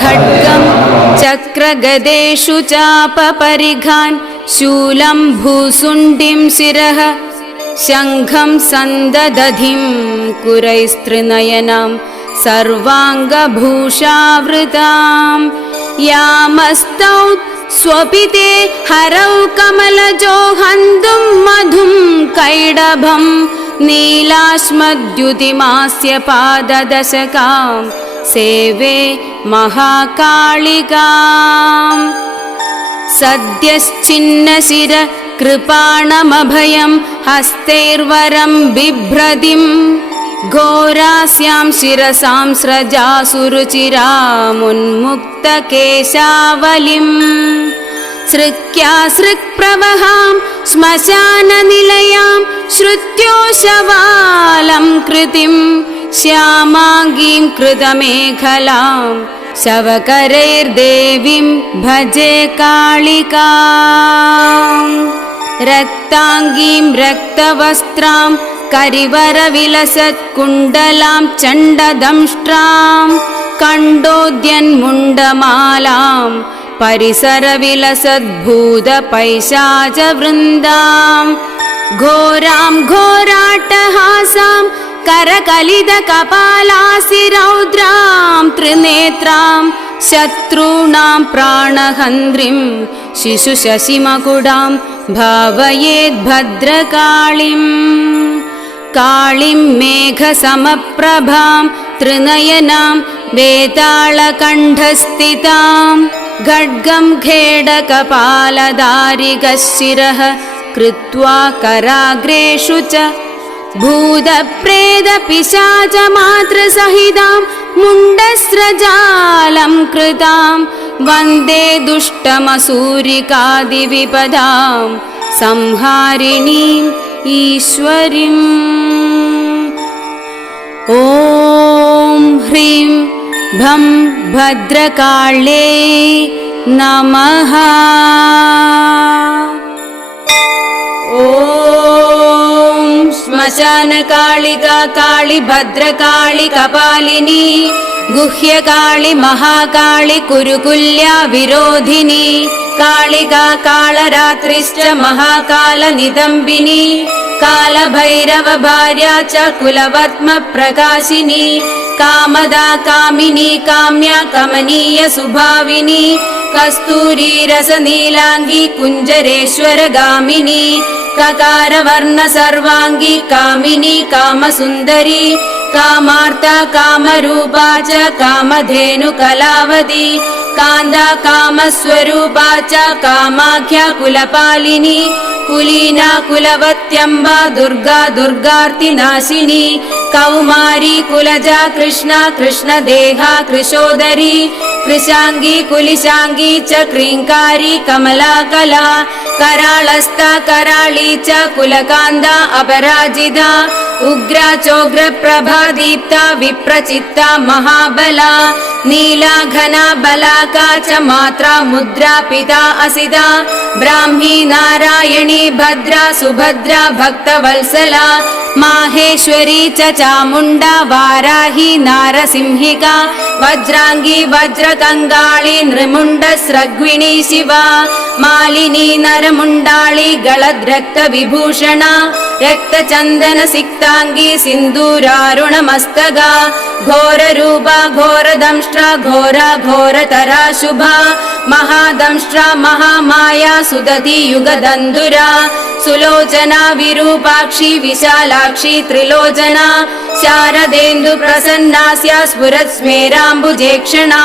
खड्गं चक्रगदेषु चापपरिघान् शूलं भूसुण्डिं शिरः शङ्खं सन्ददधिं कुरैस्त्रिनयनां सर्वाङ्गभूषावृतां यामस्तौ स्वपिते हरौ कमलजो हन्तुं मधुं कैडभं नीलाश्मद्युतिमास्य पाददशकां सेवे महाकालिकां सद्यश्चिन्नशिर कृपाणमभयं हस्तैर्वरं बिभ्रदिं घोरास्यां शिरसां स्रजासुरुचिरामुन्मुक्तकेशावलिं सृक्यासृक्प्रवहां श्मशाननिलयां श्रुत्योशवालं कृतिं श्यामाङ्गीं कृतमेखलां शवकरैर्देवीं भजे कालिकां रक्ताङ्गीं रक्तवस्त्रां करिवरविलसत्कुण्डलां चण्डदंष्ट्रां कण्डोद्यन्मुण्डमालां परिसरविलसद्भूतपैशाचवृन्दां घोरां घोराट्टहासां करकलितकपालासिरौद्रां त्रिनेत्रां शत्रूणां प्राणहन्त्रीं शिशुशशिमकुडां भावयेद्भद्रकाळीं काळीं मेघसमप्रभां त्रिनयनां वेतालकण्ठस्थितां खड्गं खेडकपालदारिगशिरः कृत्वा कराग्रेषु च भूतप्रेतपिशाचमातृसहितां मुण्डस्रजालं कृतां वन्दे दुष्टमसूरिकादिविपदां संहारिणीम् ईश्वरीम्। ॐ ह्रीं भं भद्रकाळे नमः। ॐ श्मशानकालिका काळि भद्रकाळि कपालिनी गुह्यकाळि महाकाळि कुरुकुल्या विरोधिनी कालिका कालरात्रिश्च महाकालनिदम्बिनी कालभैरव भार्या च कुलवर्त्म प्रकाशिनी कामदा कामिनी काम्या कमनीय सुभाविनी कस्तूरी रसनीलांगी कुञ्जरेश्वर गामिनी ककारवर्ण सर्वांगी कामिनी कामसुन्दरी कामार्ता कामरूपा च कामधेनु कलावती कान्दा कामस्वरूपा च कामाख्या कुलपालिनी कुलीना कुलवत्यम्बा दुर्गा दुर्गार्तिनाशिनी कौमारी कुलजा कृष्णा कृष्णदेहा कृशोदरी कृशांगी कुलिशांगी च क्रींकारी कमला कला कराळस्ता कराळी च कुलकान्दा अपराजिता उग्रा चोग्र प्रभा दीप्ता विप्रचित्ता महाबला नीला घना बलाका च मात्रा मुद्रा पिता असिता ब्राह्मी नारायणी भद्रा सुभद्रा भक्तवत्सला माहेश्वरी च चामुण्डा वाराही नारसिंहिका वज्रांगी वज्रकङ्गाळी नृमुण्डस्रग्विणी शिवा मालिनी नरमुण्डाळी गलद्रक्तविभूषणा रक्तचन्दन सिक्तांगी सिन्दूरारुणमस्तगा घोररूपा घोरदंष्ट्रा घोरा घोरतरा शुभा महादंष्ट्रा महामाया सुदती युगदन्धुरा सुलोचना विरूपाक्षी विशालाक्षी त्रिलोचना शारदेन्दु प्रसन्नास्या स्फुरत् स्मेराम्बुजेक्षणा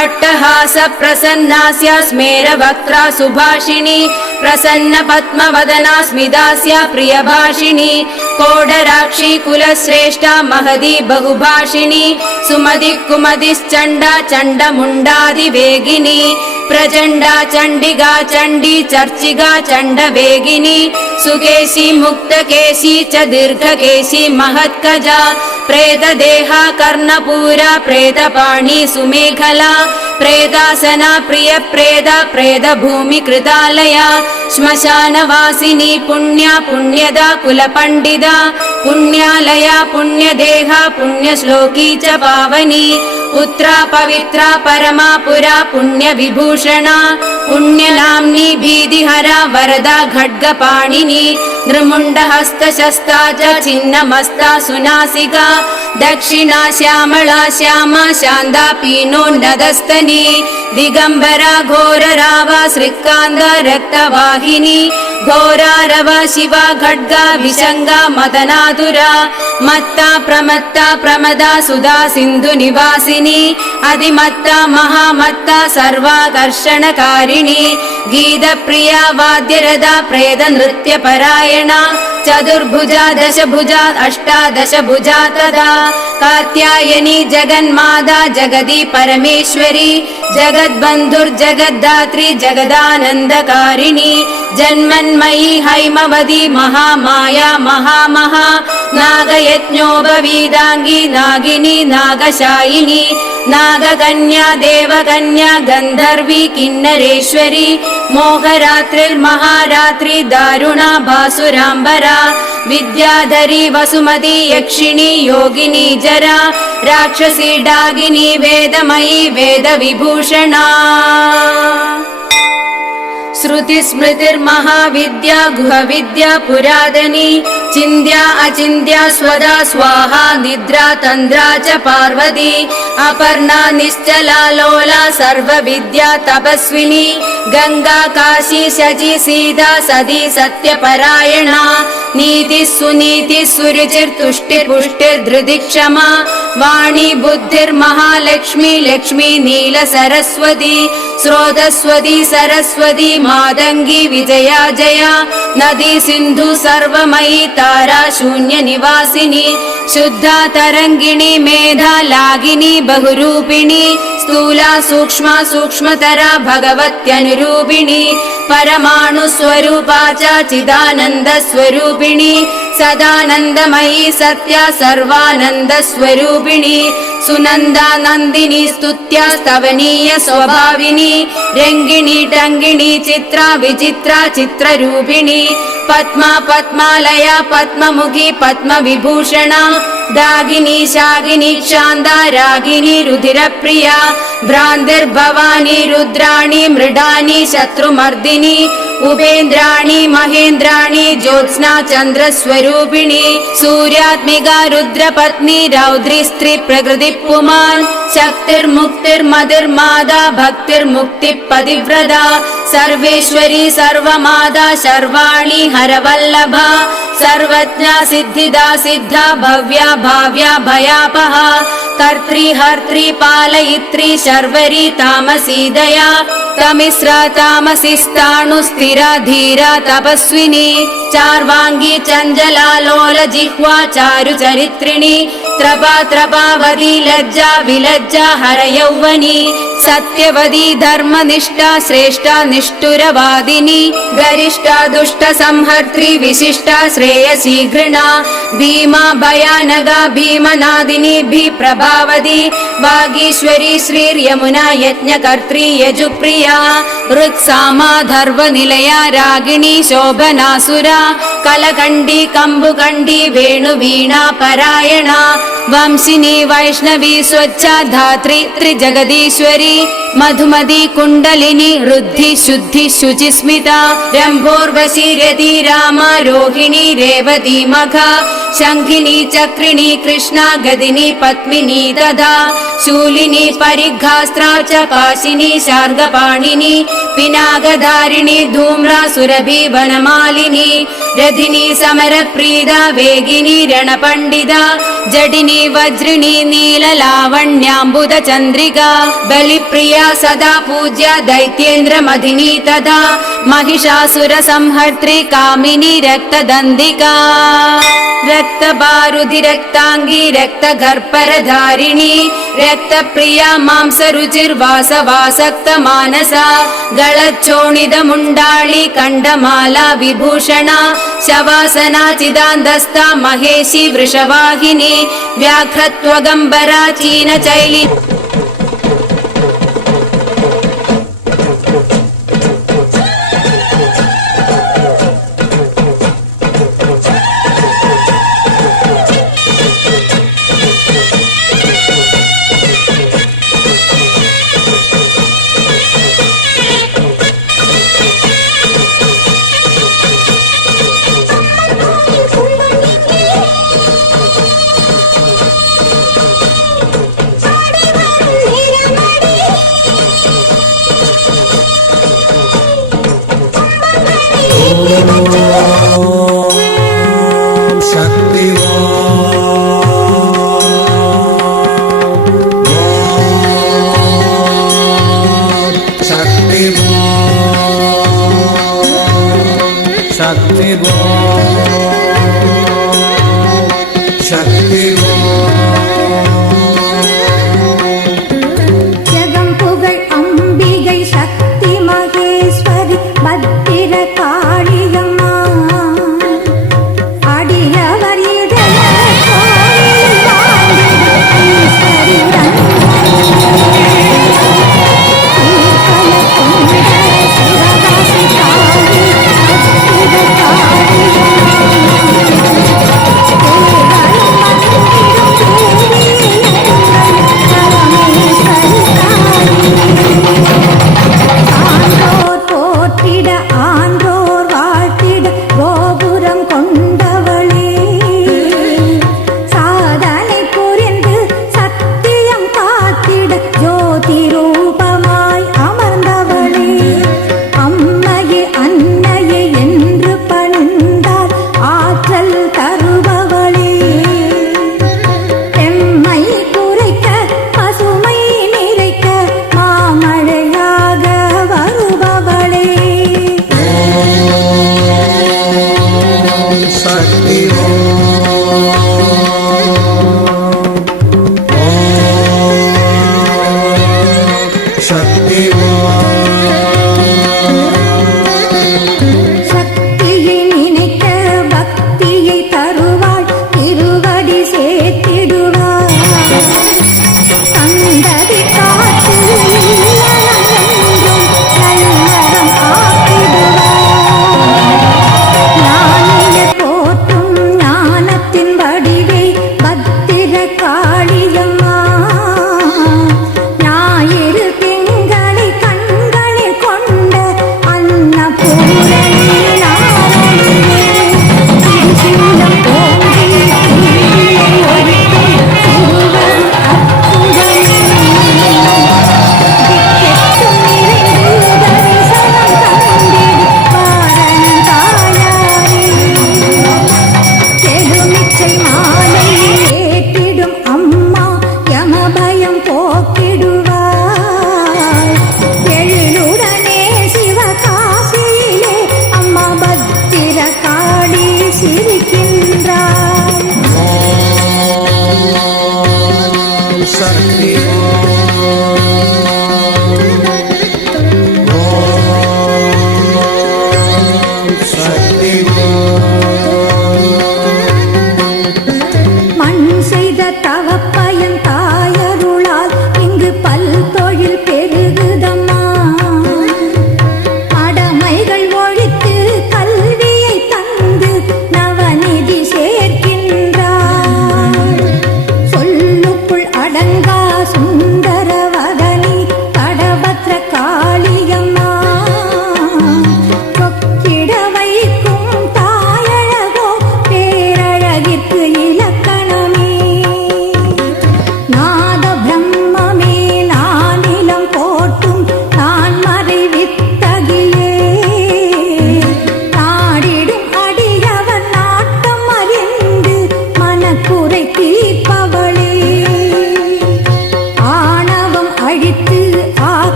अट्टहास प्रसन्नास्या स्मेरवक्त्रा सुभाषिणी प्रसन्न पद्मवदना स्मितास्या प्रियभाषिणी कोडराक्षी कुलश्रेष्ठा महदी बहुभाषिणी सुमति कुमतिश्चण्डा चण्डमुण्डादिवेगिनी प्रचण्डा चण्डिका चण्डी चर्चिका चण्डवेगिनी सुकेशी मुक्तकेशी च दीर्घकेशी महत्कजा प्रेतदेहा कर्णपूरा प्रेतपाणी सुमेखला प्रेतासना प्रियप्रेदा प्रेतभूमिकृतालया श्मशानवासिनी पुण्या पुण्यदा कुलपण्डिता पुण्यालया पुण्यदेहा पुण्यश्लोकी च पावनी पुत्रा पवित्रा परमा पुरा पुण्यविभूषणा पुण्यनाम्नी भीतिहरा वरदा खड्गपाणिनी नृमुण्डहस्तशस्ता च छिन्नमस्ता सुनासिका दक्षिणा श्यामला श्यामा शान्ता पीनोन्नतस्तनी दिगम्बरा घोररावा श्रीकान्ता रक्तवाहिनी घोरारवा शिवा खड्गा विशङ्गा मदनातुरा मत्ता प्रमत्ता प्रमदा सुधा सिन्धु निवासिनी अधिमत्ता महामत्ता सर्वाकर्षणकारिणी गीतप्रिया वाद्यरदा प्रेत नृत्यपरायणा चतुर्भुजा दशभुजा अष्टादशभुजा तदा कात्यायनी जगन्माता जगदी परमेश्वरी जगद्बन्धुर्जगद्धात्री जगदानन्दकारिणी जन्मन्मयी हैमवती महामाया महामहा नागयज्ञोपवीदाङ्गी नागिनी नागशायिनी नागकन्या देवकन्या गन्धर्वी किन्नरेश्वरी मोहरात्रिर्महारात्रि दारुणा भासुराम्बरा विद्याधरी वसुमती यक्षिणी योगिनी जरा राक्षसी डागिनी वेदमयी वेदविभूषणा श्रुतिस्मृतिर्महाविद्या गुहविद्या पुरातनी चिन्त्या अचिन्त्या स्वदा स्वाहा निद्रा तन्द्रा च पार्वती अपर्णा निश्चला लोला सर्वविद्या तपस्विनी गंगा काशी शची सीता सती सत्यपरायणा नीतिः सुनीतिः सुरुचिर्तुष्टिपुष्टिर्धृतिः क्षमा वाणी बुद्धिर्महालक्ष्मी लक्ष्मी नील सरस्वती स्रोतस्वती सरस्वती मातंगी विजया जया नदी सिंधु सर्वमयी तारा शून्य निवासिनी शुद्धा तरंगिणी मेधा लागिनी बहुरूपिणी स्थूला सूक्ष्मा सूक्ष्मतरा भगवत्यनुरूपिणी परमाणु स्वरूपा च चिदानंद स्वरूपिणी सदानंदमयी सत्या सर्वानंद स्वरूपिणी सुनंदा नंदिनी स्तुत्या स्तवनीय स्वभाविनी रंगिणी टंगिणी चित्रा विचित्रा चित्ररूपिणी पद्मा पद्मालया पद्ममुखी पद्म विभूषणा दागिनी शागिनी शान्ता रागिनी रुधिरप्रिया भ्रान्तिर्भवानी रुद्राणी मृडानी शत्रुमर्दिनी उपेन्द्राणी महेन्द्राणी ज्योत्स्ना चन्द्रस्वरूपिणी सूर्यात्मिका रुद्रपत्नी रौद्री स्त्री प्रकृति पुमान् शक्तिर्मुक्तिर्मतिर्मादा भक्तिर्मुक्तिपतिव्रता सर्वेश्वरी सर्वमादा सर्वाणि हरवल्लभा सर्वज्ञा सिद्धिदा सिद्धा भव्या भाव्या भयापहा कर्त्री हर्त्री पालयित्री शर्वरी तामसी दया तमिस्रा तामसी स्थाणु स्थिरा धीरा तपस्विनी चार्वांगी चंचला लोल जिह्वा चारु चरित्रिणी त्रपा त्रपावती लज्जा विलज्जा हर यौवनी सत्यवती धर्मनिष्ठा श्रेष्ठा निष्ठुरवादिनी गरिष्ठा दुष्ट संहर्त्री विशिष्टा श्रेयसी घृणा भीमा भयानगा भीमनादिनी भी प्रभावती वागीश्वरी श्रीर्यमुना यज्ञकर्त्री यजुप्रिया ऋक्सामा धर्वनिलया रागिणी शोभनासुरा कलकण्डी कम्बुकण्डी वेणुवीणा परायणा वंशिनी वैष्णवी स्वच्छा धात्री त्रिजगदीश्वरी मधुमती कुण्डलिनी रुद्धि शुद्धि शुचिस्मिता रम्भोर्वशी रति रामा रोहिणी रेवती मखा शङ्खिनी चक्रिणी कृष्णा गदिनी पद्मिनी तथा शूलिनी परिघास्त्रा च पाशिनी शार्ङ्गपाणिनी पिनाकधारिणी धूम्रा सुरभि वनमालिनी रथिनी समरप्रीदा वेगिनी रणपण्डिता जडिनी रूपिणी वज्रिणी नीललावण्याम्बुद चन्द्रिका बलिप्रिया सदा पूज्या दैत्येन्द्र मधिनी तथा महिषासुर संहर्त्री कामिनी रक्तदन्दिका रक्तबारुधि रक्तांगी रक्तगर्भरधारिणी रक्तप्रिया मांसरुचिर्वासवासक्त मानसा गलच्चोणिद मुण्डाळी कण्डमाला विभूषणा शवासना चिदान्दस्ता महेशी वृषवाहिनी व्याघ्रत्वगम्बरा चीनचैली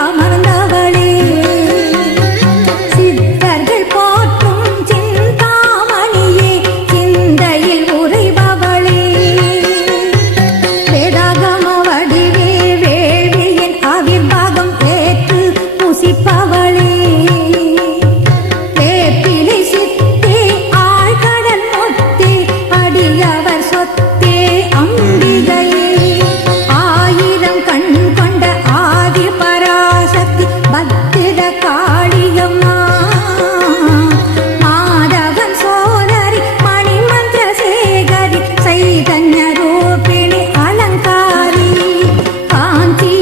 அமர்ந்தவளே சித்தர்கள் போற்றும் சிந்தாமணியே சிந்தையில் உறைபவளே வேதாகம வடிவே வேள்வியின் ஆவிர்வாகம் ஏற்று புசிப்பவளே வேப்பிலை சித்தே ஆழ்கடல் மொத்தே அடியவர் சொத்தே அம்பிகையே ஆயிரம் கண் கொண்ட ஆதி பராசக்தி பத்திர காளியம்மா மாதவன் சோதரி மணிமந்திர சேகரி சைதன்ய ரூபிணி அலங்காரி காஞ்சி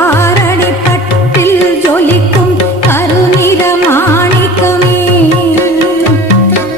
ஆரணி பட்டில் ஜொலிக்கும் கருநிற மாணிக்கமே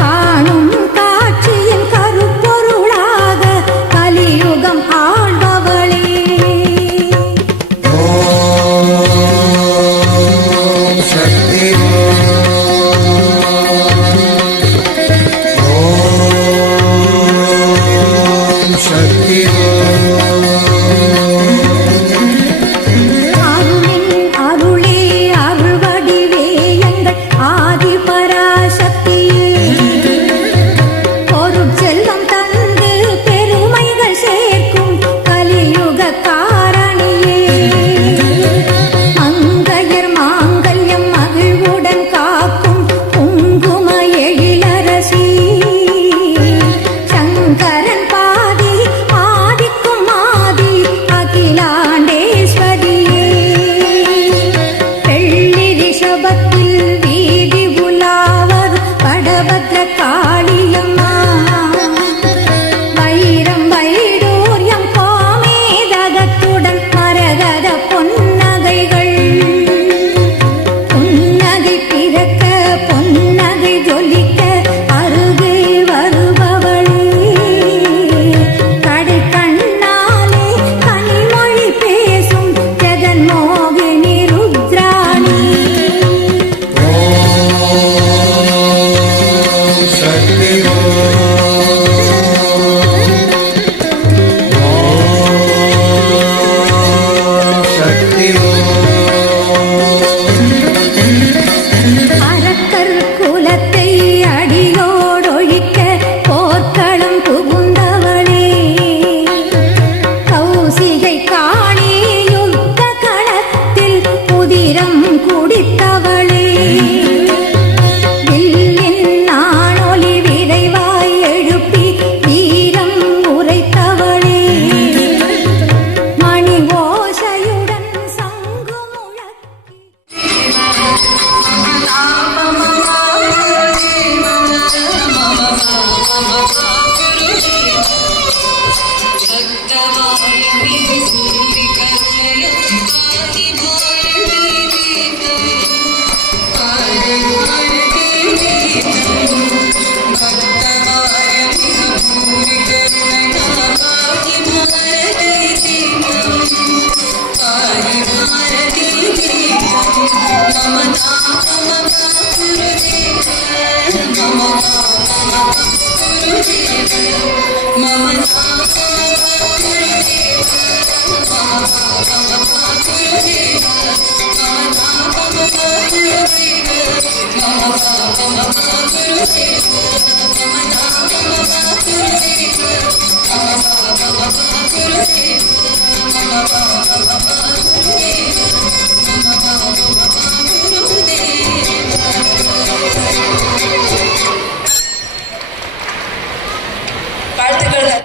காணும் காட்சியின் கருப்பொருளாக கலியுகம் ஆள்பவளே சக்தி சக்தி அருளின் அருளே அருள்வடிவே எங்கள் ஆதி பராசக்தியே பொருட்செல்வம் தந்து பெருமைகள் சேர்க்கும் கலியுக காரணியே மங்கையர் மாங்கல்யம் மகிழ்வுடன் காக்கும் குங்கும எழிலரசி சங்கரன் பாதி ஆதிக்கும் ஆதி அகிலாண்டேஸ்வரியே வெள்ளி ரிஷபத்தில் வீதி உலாவர் படபத்ர காளியம்மா வைரம் வைடூரியம் கோமேதகத்துடன் மரகத பொன்னகைகள் புன்னகை பிறக்க பொன்னகை ஜொலிக்க அருகே வருபவளே கடை கண்ணாலே கனிமொழி பேசும் ஜெகன்மோகினி ருத்ராணி சக்தி சக்தி அரக்கர் குலத்தை அடியோடொழிக்க போர்க்களம் புகுந்தவளே கௌசிகை காணி யுத்த களத்தில் உதிரம் குடித்தவளே வில்லின் நாணொலி விரைவாய் எழுப்பி வீரம் உரைத்தவளே மணி ஓசையுடன் சங்கு முழக்கி Mama